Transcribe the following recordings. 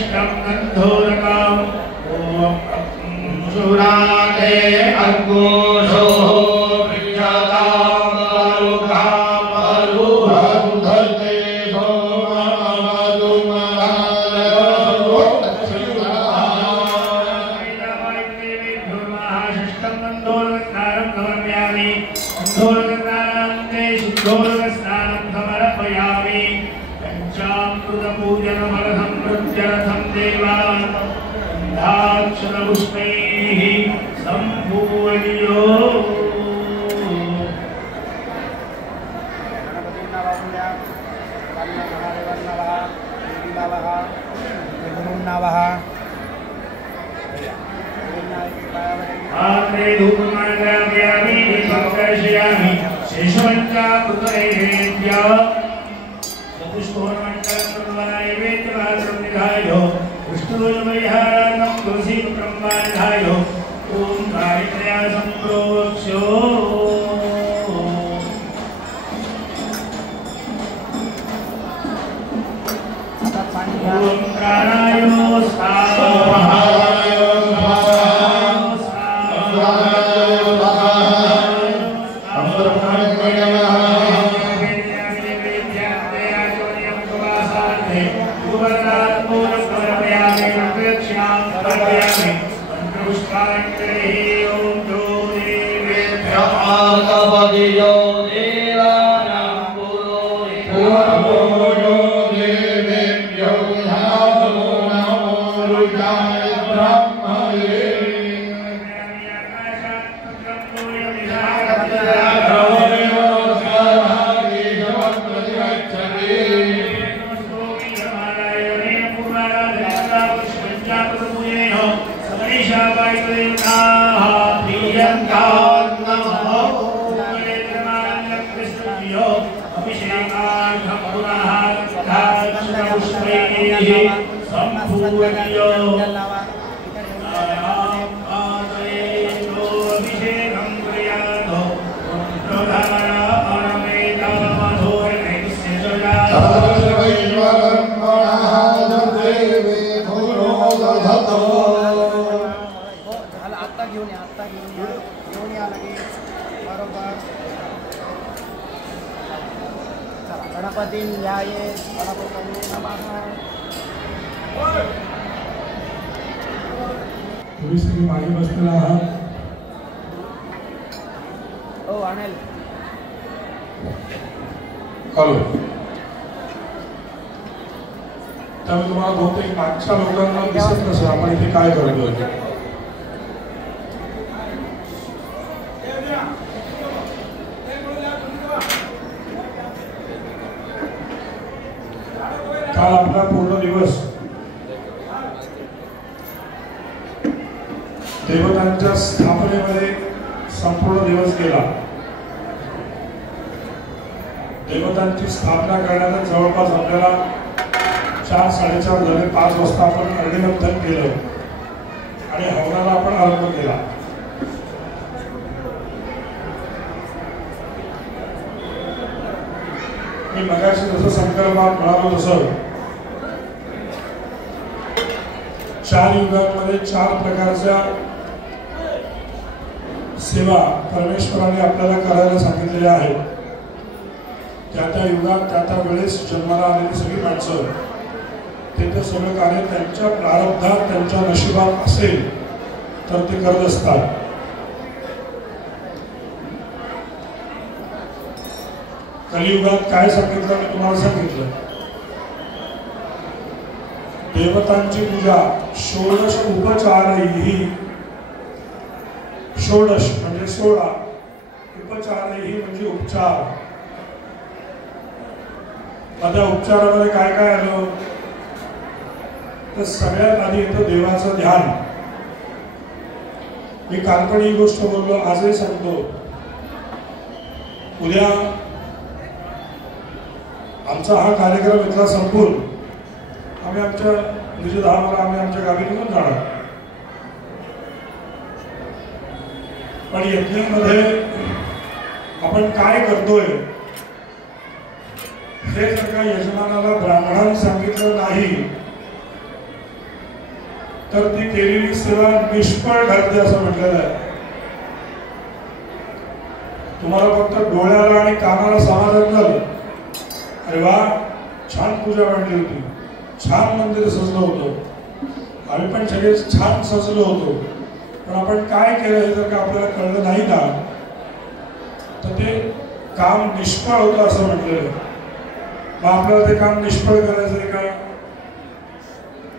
शिष्टं गन्धोदकम् ॐ सुराते अर्गोषो काल आपला पूर्ण दिवस देवतांच्या स्थापनेमध्ये संपूर्ण दिवस गेला। देवतांची स्थापना करण्याला जवळपास आपल्याला 4-4:30 झाले। 5 वाजता आपण अग्निमंथन केलं आणि हवनाला आपण आरंभ केला। मी मगाशी जसं संकल्पात म्हणालो तसं 4 युगांमध्ये 4 प्रकारच्या सेवा परमेश्वराने आपल्याला करायला सांगितलेल्या आहेत। त्या युगात त्या वेळेस जन्माला आलेली सगळी माणसं ते सगळं कार्य त्यांच्या प्रारब्धात त्यांच्या नशिबात असेल तर ते करत असतात। कलियुगात काय सांगितलं मी तुम्हाला सांगितलं। देवतांची पूजा षोडश उपचारैः, षोडश म्हणजे 16, उपचारैः म्हणजे उपचार। आता उपचारामध्ये काय काय आलं तर सगळ्यात आधी येतं देवाचं ध्यान। मी काल्पनिक गोष्ट बोललो, आजही सांगतो। उद्या आमचा हा कार्यक्रम इथला संपून आम्ही आमच्या 10:00 आम्ही आमच्या गावी निघून जाणार। पण यज्ञामध्ये आपण काय करतोय हे जर का यजमानाला ब्राह्मणांनी सांगितलं नाही तर ती केलेली सेवा निष्फळ ठरते असं म्हटलेलं आहे. तुम्हाला फक्त डोळ्याला आणि कानाला समाधान झालं, अरे वा छान पूजा मांडली होती, छान मंदिर सजलं होतं, आम्ही पण सगळे छान सजलो होतो, पण आपण काय केलं हे जर का आपल्याला कळलं नाही ना तर ते काम निष्फळ होतं असं म्हटलेलं. मग आपल्याला ते काम निष्फळ करायचं आहे का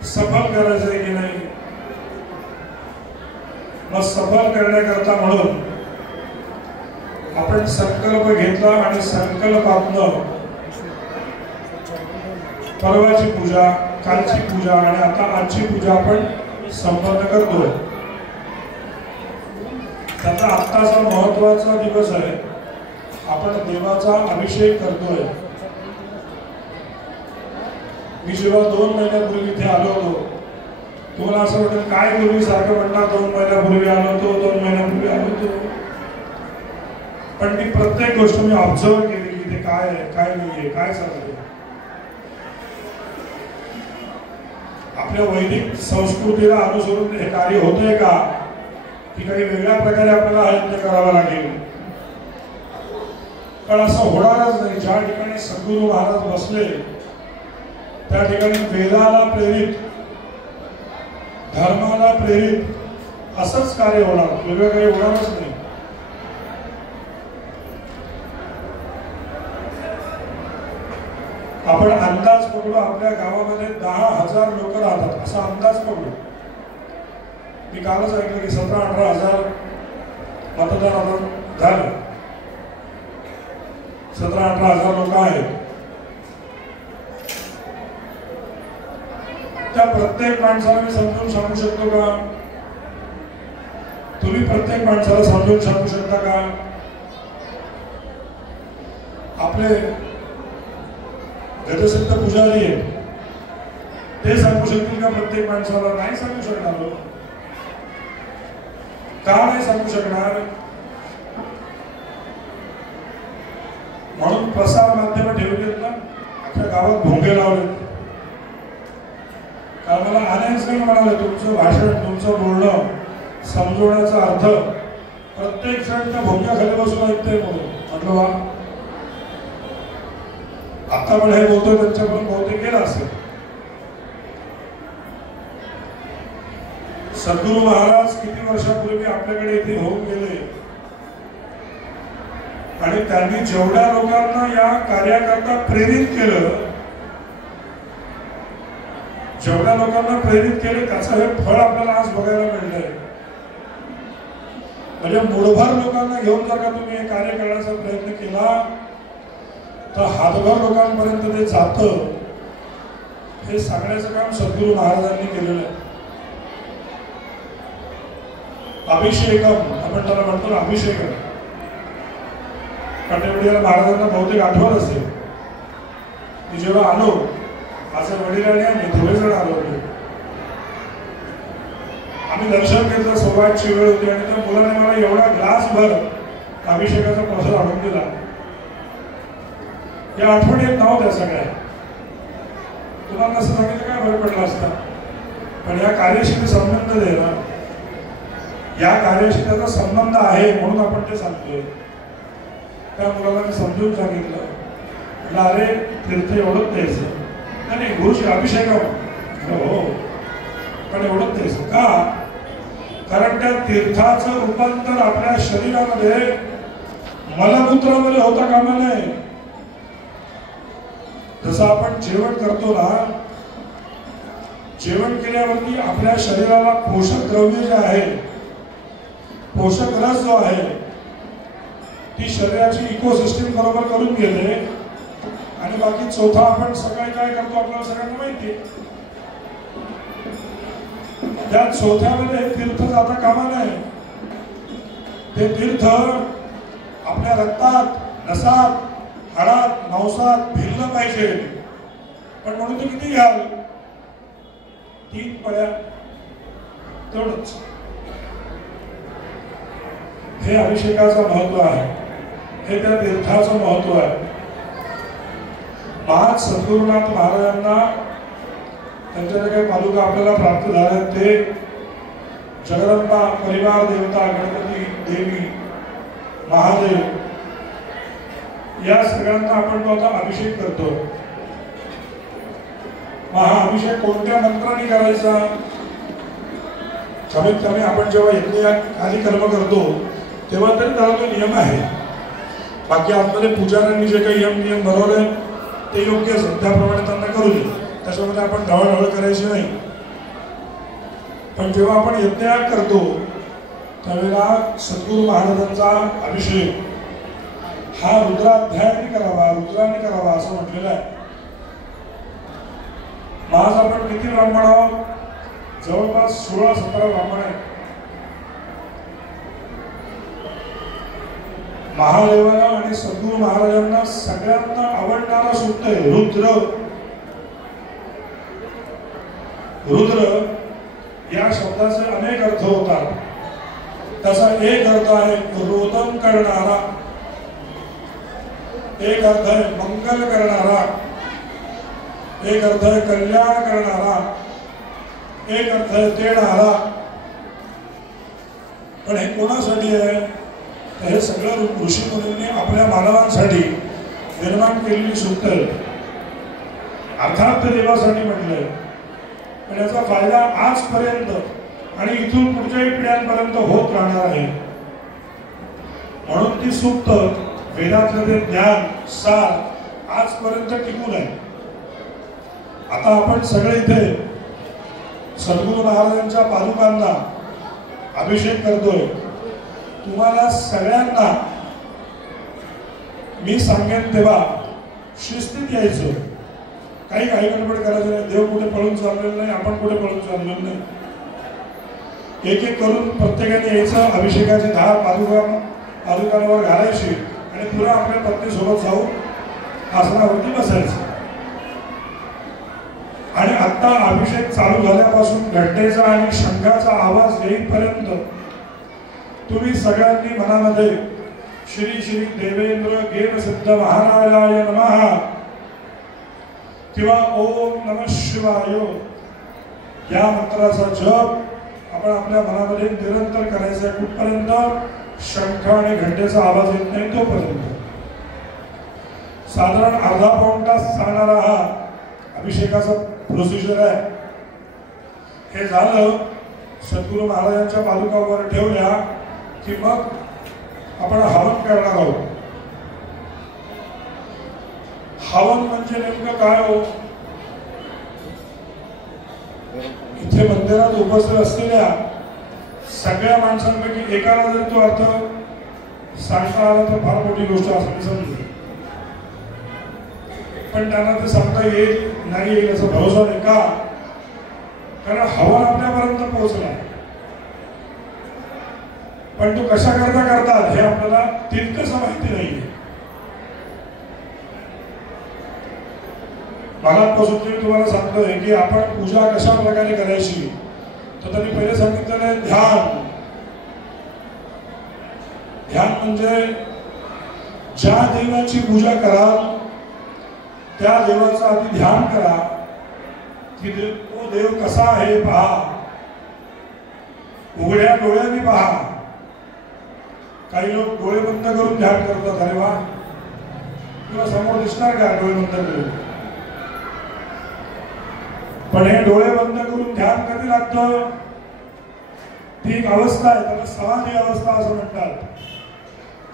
सफल करायचं आहे की नाही? मग सफल करण्याकरता म्हणून आपण संकल्प घेतला आणि संकल्पातनं परवाची पूजा, कालची पूजा आणि आता आजची पूजा आपण संपन्न करतोय. त्याचा आत्ताचा महत्वाचा दिवस आहे. आपण देवाचा अभिषेक करतोय. मी जेव्हा 2 महिन्यापूर्वी इथे आलो होतो, तुम्हाला असं वाटतं काय पूर्वी सारखं म्हणणार 2 महिन्यापूर्वी आलो होतो, 2 महिन्यापूर्वी आलो होतो. पण ती प्रत्येक गोष्ट मी ऑब्झर्व केली की ते काय आहे, काय नाहीये, काय चाललंय. आपल्या वैदिक संस्कृतीला अनुसरून हे कार्य होतंय का की काही वेगळ्या प्रकारे आपल्याला यत्न करावा लागेल? पण असं होणारच नाही. ज्या ठिकाणी सद्गुरू महाराज बसले त्या ठिकाणी वेदाला प्रेरित, धर्माला प्रेरित असंच कार्य होणार, वेगळं काही होणारच नाही. आपण अंदाज पकडू, आपल्या गावामध्ये 10,000 लोक राहतात असा अंदाज पकडू. मी कालच ऐकलं की 17-18 हजार मतदान आता झालं. 17-18 हजार लोक आहेत. त्या प्रत्येक माणसाला मी समजून सांगू शकतो का? तुम्ही प्रत्येक माणसाला समजून सांगू शकता का? आपले गजसिद्ध पुजारी आहेत, ते सांगू शकतील का प्रत्येक माणसाला? नाही सांगू शकणार. का नाही सांगू शकणार? म्हणून प्रसार माध्यम ठेवलेत ना, अख्ख्या गावात भोंगे लावले. कारण मला अनेक जण म्हणाले तुमचं भाषण, तुमचं बोलणं समजवण्याचा अर्थ प्रत्येक जण त्या भोंग्याखाली बसून ऐकतंय म्हणून. म्हटलं वा, आता पण हे बोलतोय त्यांच्याकडून बहुतेक गेला असेल. सद्गुरू महाराज किती वर्षापूर्वी आपल्याकडे इथे होऊन गेले आणि त्यांनी जेवढ्या लोकांना या कार्याकरता प्रेरित केलं, जेवढ्या लोकांना प्रेरित केले त्याचं हे फळ आपल्याला आज बघायला मिळतंय. म्हणजे मूळभर लोकांना घेऊन जर का तुम्ही हे कार्य करण्याचा प्रयत्न केला तर हातभर लोकांपर्यंत ते जातं. हे सांगण्याचं काम सद्गुरू महाराजांनी केलेलं आहे. अभिषेकम आपण त्याला म्हणतो, अभिषेकम. काटेवाडीला महाराजांना बहुतेक आठवत असेल. मी जेव्हा आलो, माझ्या वडिलांनी आम्ही थोडे जण आलो होतो. आम्ही दर्शन घेतलं, 8:15ची वेळ होती आणि त्या मुलाने मला एवढा ग्लासभर अभिषेकाचा प्रसाद आणून दिला. या आठवणीत नव्हत्या सगळ्या. तुम्हाला कसं सांगितलं काय बरं पडलं असतं. पण या कार्याशी संबंध दे ना, या कार्याशी त्याचा संबंध आहे म्हणून आपण ते सांगतोय. त्या मुलाला मी समजून सांगितलं, अरे तीर्थ एवढंच द्यायचं नाही, गुरुची अभिषेक हो, पण एवढंच द्यायचं का? कारण त्या तीर्थाचं रूपांतर आपल्या शरीरामध्ये मलमूत्रामध्ये होता कामा नये. जसं आपण जेवण करतो ना, जेवण केल्यावरती आपल्या शरीराला पोषक द्रव्य जे आहे, पोषक रस जो आहे, ती शरीराची इकोसिस्टीम बरोबर करून घेते आणि बाकी चौथा आपण सकाळी काय करतो आपल्याला सगळ्यांना माहिती. त्या चौथ्यामध्ये तीर्थ जाता कामा नये. ते तीर्थ आपल्या रक्तात, नसात, हाडात, मांसात भिरलं पाहिजे. पण म्हणून ते किती घ्याल? 3 पळ्या तेवढंच. हे अभिषेकाचं महत्व आहे, हे त्या तीर्थाचं महत्व आहे. महाराज सद्गुरुनाथ महाराजांना त्यांच्या काही पादुका आपल्याला प्राप्त झाल्या ते जगदंबा, परिवार देवता, गणपती, देवी, महादेव या सगळ्यांना आपण तो आता अभिषेक करतो. हा अभिषेक कोणत्या मंत्राने करायचा? कमीत कमी आपण जेव्हा यज्ञ आदी कर्म करतो तेव्हा तरी त्याला तो नियम आहे. बाकी आतमध्ये पुजाऱ्यांनी जे काही नियम बनवले ते योग्य असेल त्याप्रमाणे त्यांना करू दे, त्याच्यामध्ये आपण ढवळढवळ करायची नाही. पण जेव्हा आपण यज्ञ करतो त्यावेळेला सद्गुरू महाराजांचा अभिषेक हा रुद्राध्यायाने करावा, रुद्राने करावा असं म्हटलेलं आहे. आज आपण किती ब्राह्मण आहोत? जवळपास 16-17 ब्राह्मण आहेत. महादेवाला आणि सद्गुरू महाराजांना सगळ्यांना आवडणारा सूक्त आहे रुद्र. रुद्र या शब्दाचे अनेक अर्थ होतात. त्याचा एक अर्थ आहे रोदन करणारा, एक अर्थ आहे मंगल करणारा, एक अर्थ आहे कल्याण करणारा, एक अर्थ आहे देणारा. पण हे कोणासाठी आहे? तर हे सगळं ऋषी मुनींनी आपल्या मानवांसाठी निर्माण केलेली सूत्र आहे. अर्थात ते देवासाठी म्हटलंय, पण याचा फायदा आजपर्यंत आणि इथून पुढच्याही पिढ्यांपर्यंत होत राहणार आहे. म्हणून ती सूक्त वेदातलं ते ज्ञान सार आजपर्यंत टिकून आहे. आता आपण सगळे इथे सद्गुरू महाराजांच्या पादुकांना अभिषेक करतोय. तुम्हाला सगळ्यांना मी सांगेन तेव्हा शिस्तीत यायचं, काही काही गडबड करायचं नाही. देव कुठे पळून चाललेलं नाही, आपण कुठे पळून चाललेलं नाही. एक एक करून प्रत्येकाने यायचं, अभिषेकाची धार पादुकांवर घालायची आणि पुन्हा आपल्या पत्नीसोबत जाऊन आसनावरती बसायचं. आणि आता अभिषेक चालू झाल्यापासून घंटेचा आणि शंखाचा आवाज येईपर्यंत तुम्ही सगळ्यांनी मनामध्ये श्री श्री देवेंद्र गेम सिद्ध महाराजाय नमः किंवा ओम नमः शिवाय या मंत्राचा जप आपण आपल्या मनामध्ये निरंतर करायचा आहे. कुठपर्यंत? शंख आणि घंटेचा आवाज येत नाही तोपर्यंत. साधारण अर्धा पाऊण तास चालणारा हा अभिषेकाचा प्रोसिजर आहे. हे झालं, सद्गुरू महाराजांच्या पादुकावर ठेवल्या की मग आपण हवन करणार आहोत. हवन म्हणजे नेमकं काय हो? इथे मंदिरात उपस्थित असलेल्या सगळ्या माणसांपैकी एकाला जर तो अर्थ सांगता आला तर फार मोठी गोष्ट असं समजते. पण त्यांना ते सांगता येईल नाही येईल असं भरोसा नाही. का? कारण हवन आपल्यापर्यंत पोहोचला, पण तो कशा करता करतात हे आपल्याला तितकंसं माहिती नाहीये. मनापासून मी तुम्हाला सांगतोय की आपण पूजा कशा प्रकारे करायची, तर त्यांनी पहिले सांगितलेलं आहे ध्यान. ध्यान म्हणजे ज्या देवाची पूजा कराल त्या देवाचं आधी ध्यान करा की तो देव कसा आहे पहा. उघड्या डोळ्यांनी पहा. काही लोक डोळे बंद करून ध्यान करतात. अरे वा, तुला समोर दिसणार का डोळे बंद करून? पण हे डोळे बंद करून ध्यान कधी लागतं? ती एक अवस्था आहे, त्याला समाधी अवस्था असं म्हणतात.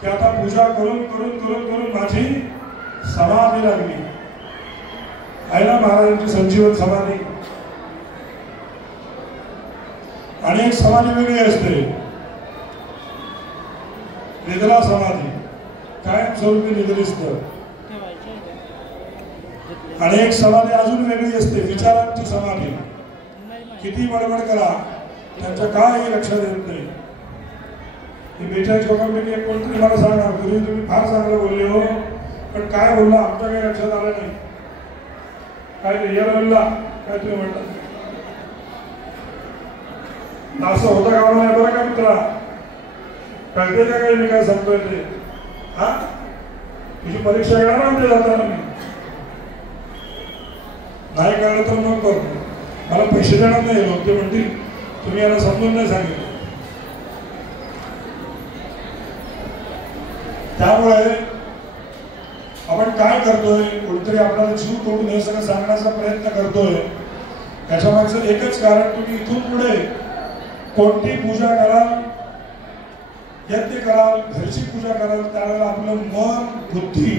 की आता पूजा करून करून करून करून माझी समाधी लागली आहे ना, महाराजांची संजीवन समाधी. आणि एक समाधी वेगळी असते, निद्रा समाधी, कायम स्वरूपी निद्रिस्त. आणि एक समाधी अजून वेगळी असते, विचारांची समाधी. किती बडबड करा त्यांच्या काही लक्षात येत नाही. बेचाळीस लोकांपैकी एक कोणतरी मला सांगणार, तुम्ही फार चांगलं बोलले हो, पण काय बोलला आमच्या काही लक्षात आलं नाही. काय रिअल बोलला काय तुम्ही म्हणता? असं होतं का नाही बरं का मित्रा? कळते का काही मी काय सांगतोय ते? हा, तुझी परीक्षा घेणार म्हणते जाताना मी. नाही कळलं तर मग करतो. मला पैसे देणार नाही लोक, ते म्हणतील तुम्ही याला समजून नाही सांगितलं. त्यामुळे आपण काय करतोय, कोणतरी आपल्याला जीव तोडून हे सगळं सांगण्याचा प्रयत्न करतोय. त्याच्या मागचं एकच कारण, तुम्ही इथून पुढे कोणती पूजा कराल, यज्ञ कराल, घरची पूजा कराल, त्यावेळेला आपलं मन, बुद्धी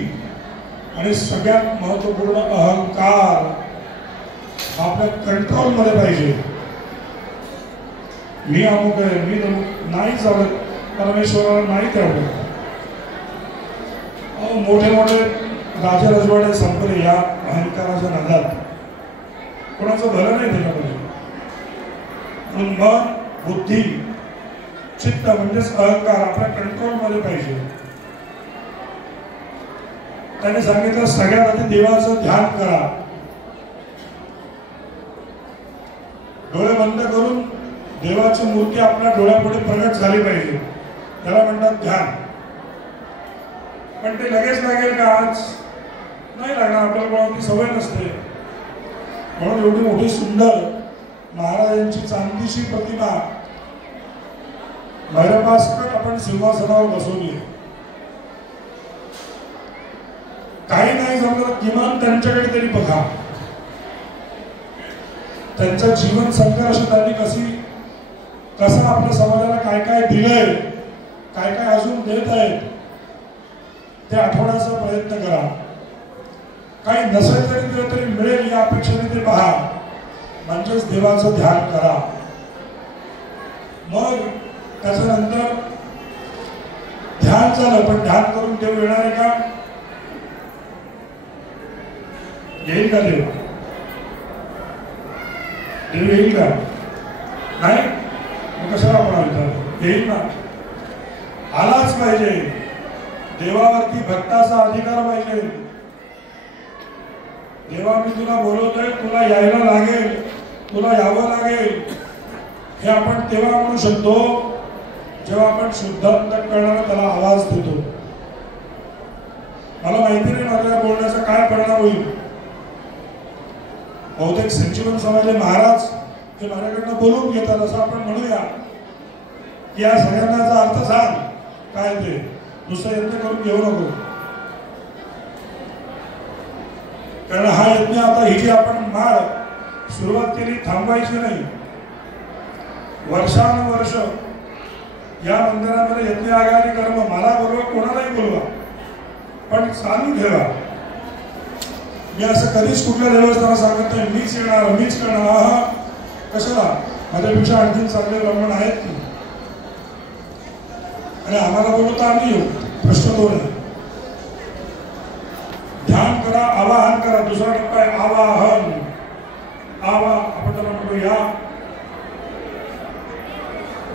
आणि सगळ्यात महत्वपूर्ण अहंकार आपल्या कंट्रोलमध्ये पाहिजे. मी अमुक आहे, मी नाही चालत, परमेश्वराला नाही तेवढं. मोठे मोठे राजे रजवाडे संपले या अहंकाराच्या नादात, कोणाचं भलं नाही त्याच्यामध्ये. म्हणून मन, बुद्धी, चित्त म्हणजेच अहंकार आपल्या कंट्रोलमध्ये पाहिजे. त्याने सांगितलं सगळ्यात आधी देवाचं ध्यान करा. डोळे बंद करून देवाची मूर्ती आपल्या डोळ्यापुढे प्रगट झाली पाहिजे, त्याला म्हणतात ध्यान. पण ते लगेच लागेल का? आज नाही लागणार, आपल्याला कोणाची सवय नसते. म्हणून एवढी मोठी सुंदर महाराजांची चांदीची प्रतिमा भैरवासकट आपण सिंहासनावर बसवली. काही नाही जमलं किमान त्यांच्याकडे तरी बघा. त्यांचं जीवन संघर्ष त्यांनी कसं आपल्या समाजाला काय काय दिलंय, काय काय अजून देत आहेत, ते आठवण्याचा प्रयत्न करा. काही नसेल तरी मिळेल या अपेक्षेने ते पहा, म्हणजेच देवाचं ध्यान करा. मग त्याच्यानंतर ध्यान झालं, पण ध्यान करून देव येणार आहे का? येईल का देव? देव येईल का? नाही, मग कशाला आपण आलो? येईल ना, आलाच पाहिजे. देवावरती भक्ताचा अधिकार पाहिजे. देवा मी तुला बोलवतोय, तुला यायला लागेल, तुला यावं लागेल. हे आपण तेव्हा म्हणू शकतो जेव्हा आपण शुद्ध अंतःकरणाने त्याला आवाज देतो. मला माहिती नाही माझ्या बोलण्याचा काय परिणाम होईल. बहुतेक संजीवन समाज महाराज हे माझ्याकडनं बोलून घेतात, असं आपण म्हणूया की या सगळ्यांचा अर्थ सांग काय ते, दुसरा यज्ञ करून घेऊ नको. कारण हा यज्ञ आता ही जी आपण माळ सुरुवात केली थांबवायची नाही. वर्षानुवर्ष या मंदिरामध्ये यज्ञ आगारी कर्म मला बोलवा, कोणालाही बोलवा, पण चालू ठेवा. मी असं कधीच कुठल्या देवस्थानाला सांगत नाही मीच येणार मीच करणार. कशाला? माझ्यापेक्षा आणखीन चांगले ब्राह्मण आहेत की, आणि आम्हाला बोलवता आम्ही येऊ, प्रश्न तो नाही. ध्यान करा, आवाहन करा. दुसरा टप्पा आहे आवाहन. आपण त्याला म्हणतो या.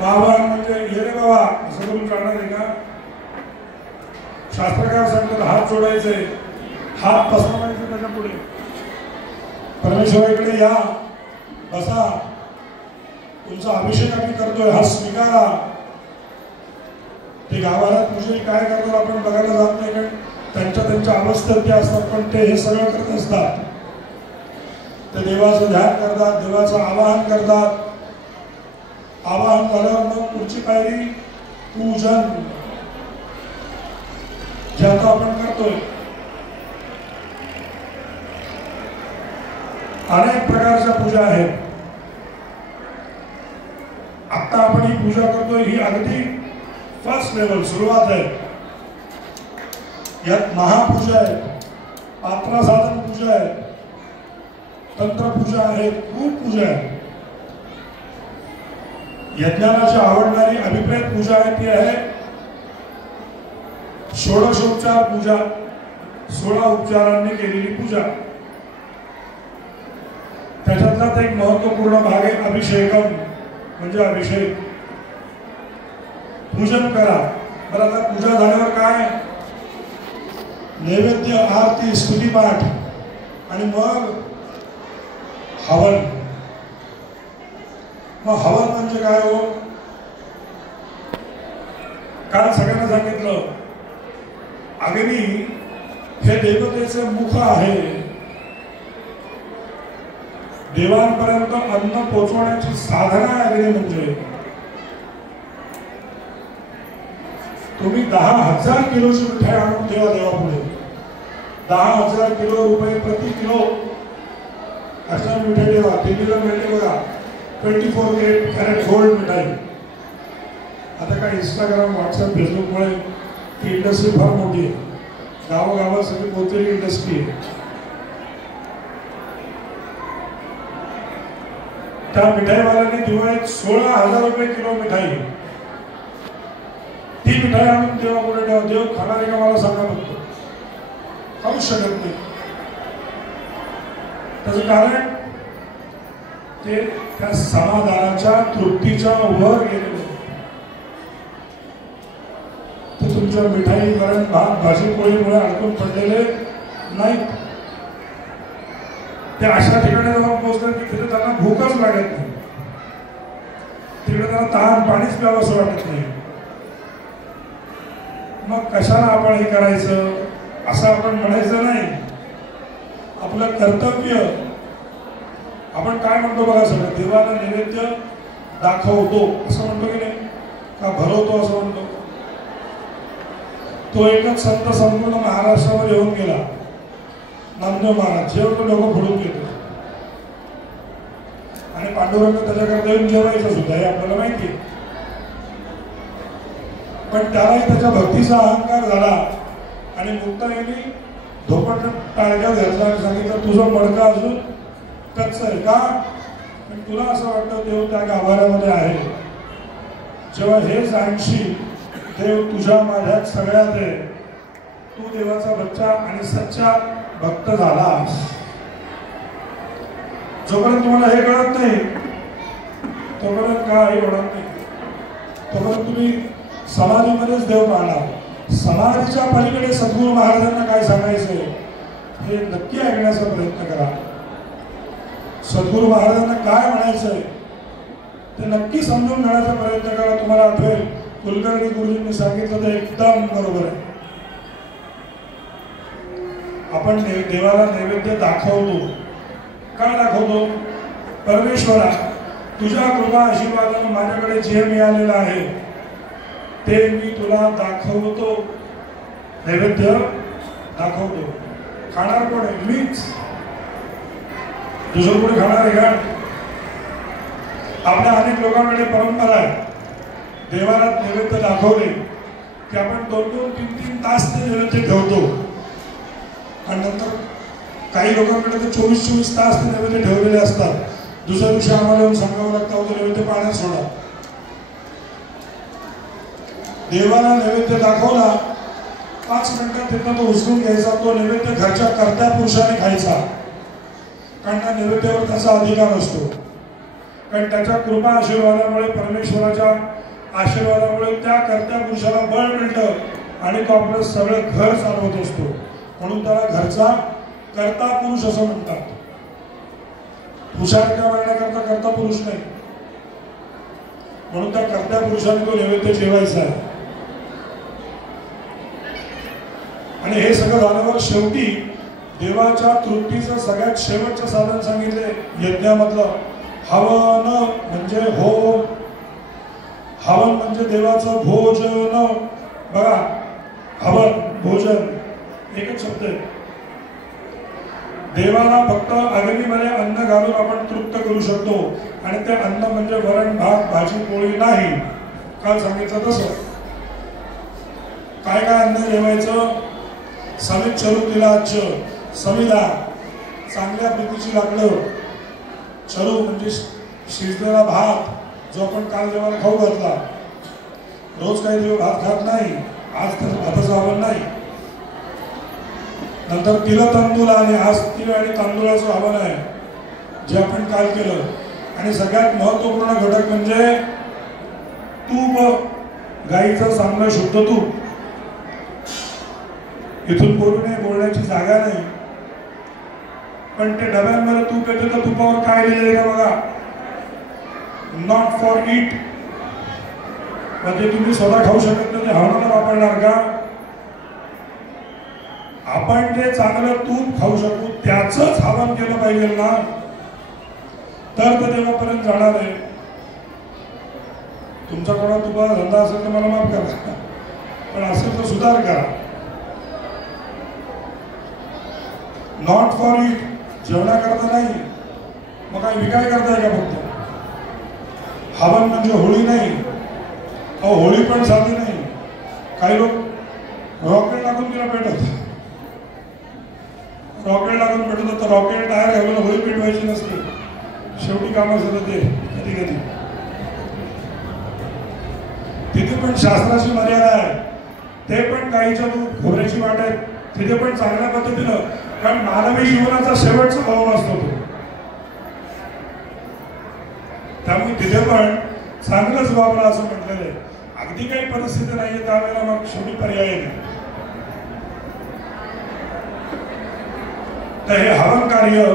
आवाहन म्हणजे ये रे बाबा असं करून करणार आहे का? शास्त्रकार सांगतात हात जोडायचे, हात पसरवायचे त्याच्या पुढे, परमेश्वराकडे या, बसा, तुमचा अभिषेक आम्ही करतोय हा स्वीकारा. ते गावाला पुजारी काय करतात आपण बघायला जात नाही, कारण त्यांच्या अवस्थेत ते असतात, पण ते हे सगळं करत असतात. ते देवाचं ध्यान करतात, देवाचं आवाहन करतात. आवाहन झाल्यावर मग पुढची पायरी पूजन, जे आता आपण करतोय. अनेक प्रकारच्या पूजा आहेत. आता आपण ही पूजा करतोय ही अगदी फर्स्ट लेवल सुरुवात आहे. यात महापूजा आहे, पात्रा साधन पूजा आहे, तंत्र पूजा आहे, खूप पूजा आहे. यज्ञाला जी आवडणारी अभिप्रेत पूजा आहे ती आहे षोडशोपचार पूजा, 16 उपचारांनी केलेली पूजा. त्याच्यातलाच एक महत्वपूर्ण भाग आहे अभिषेकम, म्हणजे अभिषेक. पूजन करा. बरं, आता पूजा झाल्यावर काय? नैवेद्य, आरती, स्तुतिपाठ आणि मग हवन. मग हवन म्हणजे काय हो? काल सगळ्यांना सांगितलं अग्नी हे देवतेचे मुख आहे. देवांपर्यंत अन्न पोचवण्याची साधना आहे म्हणजे तुम्ही 10,000 किलोची मिठाई आणून ठेवा देवापुढे, 10,000 किलो रुपये प्रति किलो अशा मिठाई ठेवा. दिल्लीला मिळते बघा 24 कॅरेट गोल्ड मिठाई. आता काय इंस्टाग्राम, व्हॉट्सअप, फेसबुकमुळे ती इंडस्ट्री फार मोठी आहे. गावोगावात सगळी पोचलेली इंडस्ट्री आहे. त्या मिठाईवाल्याने दिवाळीत 16,000 रुपये किलो मिठाई, ती मिठाई आणून देवा पुढे ठेवा. देव खाणारे का मला सांगा बघतो, खाऊच शकत नाही. त्याचं कारण ते त्या समाधानाच्या तृप्तीच्या वर गेलेलं. ते तुमच्या मिठाई, वरण, भात, भाजी पोळीमुळे अडकून पडलेले नाहीत. ते अशा ठिकाणी जाऊन पोहोचतात की तिथे त्यांना भूकच लागत नाही, तिकडे त्यांना तहान पाणीच प्यावं असं वाटत नाही. मग कशाला आपण हे करायचं असं आपण म्हणायचं नाही. आपलं कर्तव्य आपण काय म्हणतो बघा, सगळं देवाला नैवेद्य दाखवतो असं म्हणतो की नाही का, भरवतो असं म्हणतो. तो एकच संत संपूर्ण महाराष्ट्रामध्ये येऊन गेला, नामदेव महाराज. जेवतो डोकं फोडून घेतो आणि पांडुरंग त्याच्याकडे येऊन जेवायचं सुद्धा हे आपल्याला माहिती आहे. पण त्यालाही त्याच्या भक्तीचा अहंकार झाला आणि मुक्ताईने धोपट टाळक्यात घातला आणि सांगितलं तुझं मडकं अजून कच्च आहे का, पण तुला असं वाटतं देव त्या गाभाऱ्यामध्ये आहे. जेव्हा हे जाणशील देव तुझ्या माझ्यात सगळ्यात आहे, तू देवाचा बच्चा आणि सच्चा भक्त झालास. जोपर्यंत तुम्हाला हे कळत नाही तोपर्यंत काही होणार नाही. तोपर्यंत तुम्ही समाधीमध्येच देव पाहणार. समाधीच्या पलीकडे सद्गुरू महाराजांना काय सांगायचंय हे नक्की ऐकण्याचा प्रयत्न करा. सद्गुरू महाराजांना काय म्हणायचंय ते नक्की समजून घेण्याचा प्रयत्न करा. तुम्हाला आठवेल कुलकर्णी गुरुजींनी सांगितलं ते एकदम बरोबर आहे. आपण देवाला नैवेद्य दाखवतो. काय दाखवतो? परमेश्वरा तुझ्या कृपा आशीर्वादाने माझ्याकडे जे मिळालेलं आहे ते मी तुला दाखवतो, नैवेद्य दाखवतो. खाणार कोण आहे? मीच. दुसरं कोणी खाणार आहे का? आपल्या अनेक लोकांकडे परंपरा आहे, देवाला नैवेद्य दाखवले की आपण 2-2, 3-3 तास ते नैवेद्य ठेवतो आणि नंतर काही लोकांकडे तर 24-24 तास ते नैवेद्य ठेवलेले असतात. दुसऱ्या दिवशी आम्हाला येऊन सांगावं लागतं होतं नैवेद्य पाण्यात सोडा. देवाला नैवेद्य दाखवला 5 मिनिटात तिथं तो उचलून घ्यायचा. तो नैवेद्य घरच्या कर्त्या पुरुषाने खायचा, कारण त्या नैवेद्यावर त्याचा अधिकार असतो. कारण त्याच्या कृपा आशीर्वादामुळे, परमेश्वराच्या आशीर्वादामुळे त्या कर्त्या पुरुषाला बळ मिळतं आणि तो आपलं सगळं घर चालवत असतो. म्हणून त्याला घरचा कर्ता पुरुष असं म्हणतात. हुशार करण्याकरता कर्ता पुरुष नाही. म्हणून त्या कर्त्या पुरुषाने तो नैवेद्य जेवायचा आहे. आणि हे सगळं झाल्यावर शेवटी देवाच्या तृप्तीचं सगळ्यात शेवटचं साधन सांगितले यज्ञामधलं. हवन म्हणजे होम, हवन म्हणजे देवाचं भोजन. बघा, हवन भोजन एकच शब्द आहे. देवाला फक्त अग्नीमध्ये अन्न घालून आपण तृप्त करू शकतो आणि ते अन्न म्हणजे वरण, भात, भाजी, पोळी नाही. काल सांगितलं तसं. काय काय अन्न जेवायचं? समित चरू तिलाच समिधा, चांगल्या प्रीतीची लाकडं. चरू म्हणजे शिजलेला भात जो आपण काल जेव्हा खाऊ घातला. रोज काही देव भात खात नाही, आज तर भाताचं हवन नाही. नंतर तिल तांदूळ आणि आज तिळ आणि तांदूळाचं हवन आहे जे आपण काल केलं. आणि सगळ्यात महत्वपूर्ण घटक म्हणजे तूप, गाईचं चांगलं शुद्ध तूप. इथून बोलून बोलण्याची जागा नाही, पण ते डब्यांमध्ये तूप येते तर तुपावर काय लिहिलेलं आहे बघा, नॉट फॉर इट. म्हणजे तुम्ही स्वतः खाऊ शकत नाही, हवनाला वापरणार का? आपण जे चांगलं तूप खाऊ शकू त्याचंच हवन केलं पाहिजे ना. तर ते देवापर्यंत जाणार आहे. तुमचा कोणा तुम्हाला धंदा असेल तर मला माफ करा, पण असेल तर सुधार करा. नॉट फॉर इट, जेवणाकरता नाही. मग काय विकाय करताय का फक्त? हवन म्हणजे होळी नाही. अहो होळी पण साधी नाही. काही लोक रॉकेट टाकून तिला पेटवतात. रॉकेट टाकून पेटवतात तर रॉकेट टायर घालून होळी पेटवायची नसते. शेवटी काम असतं ते कधी कधी. तिथे पण शास्त्राची मर्यादा आहे. ते पण काहीच्या खोबऱ्याची वाट आहे. तिथे पण चांगल्या पद्धतीनं, कारण मानवी जीवनाचा शेवटचा भाव असतो तो. त्यामुळे तिथे पण चांगलंच वापरा असं म्हटलेलं आहे. अगदी काही परिस्थिती नाहीये त्यावेळेला मग शेवटी पर्याय नाही. तर हे हवन कार्य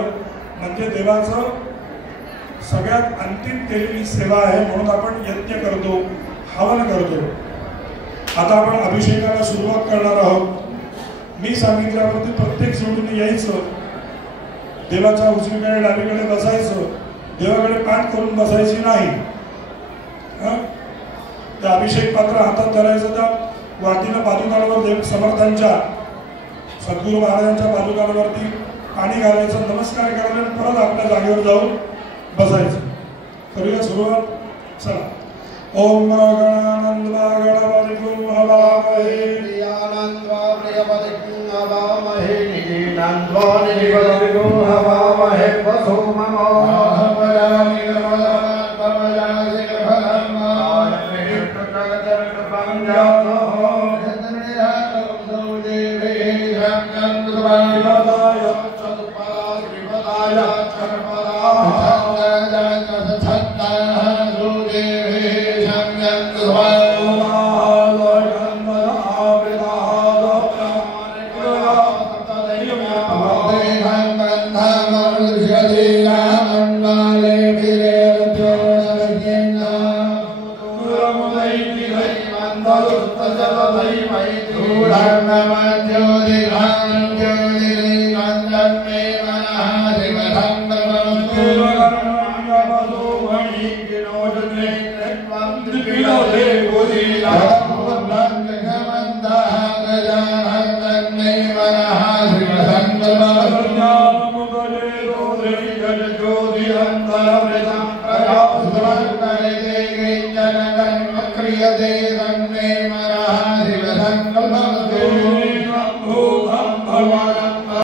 म्हणजे देवाचं सगळ्यात अंतिम केलेली सेवा आहे. म्हणून आपण यज्ञ करतो, हवन करतो. आता आपण अभिषेकाला सुरुवात करणार आहोत. मी सांगितल्यावरती प्रत्येक जोडीने यायचं, देवाच्या उजवीकडे डावीकडे बसायचं, देवाकडे पाठ करून बसायची नाही. त्या अभिषेक पात्र हातात धरायचं, त्या वाटीनं पादुकांवर देव समर्थांच्या सद्गुरू महाराजांच्या पादुकांवरती पाणी घालायचं, नमस्कार करायला, परत आपल्या जागेवर जाऊन बसायचं. करूया सुरुवात. चला. ओम गणानंदवा गणपतिं हवामहे प्रियानंदवा प्रियपतिं हवामहे निधिनंदवा निधिपतिं हवामहे वसो मम परामि नमः परमजासि फलम् आयते प्रकटकर्तृपं जातो धन्यः देवे शंकरवाय चतुपदा श्रीपदाय चरपदा Kriya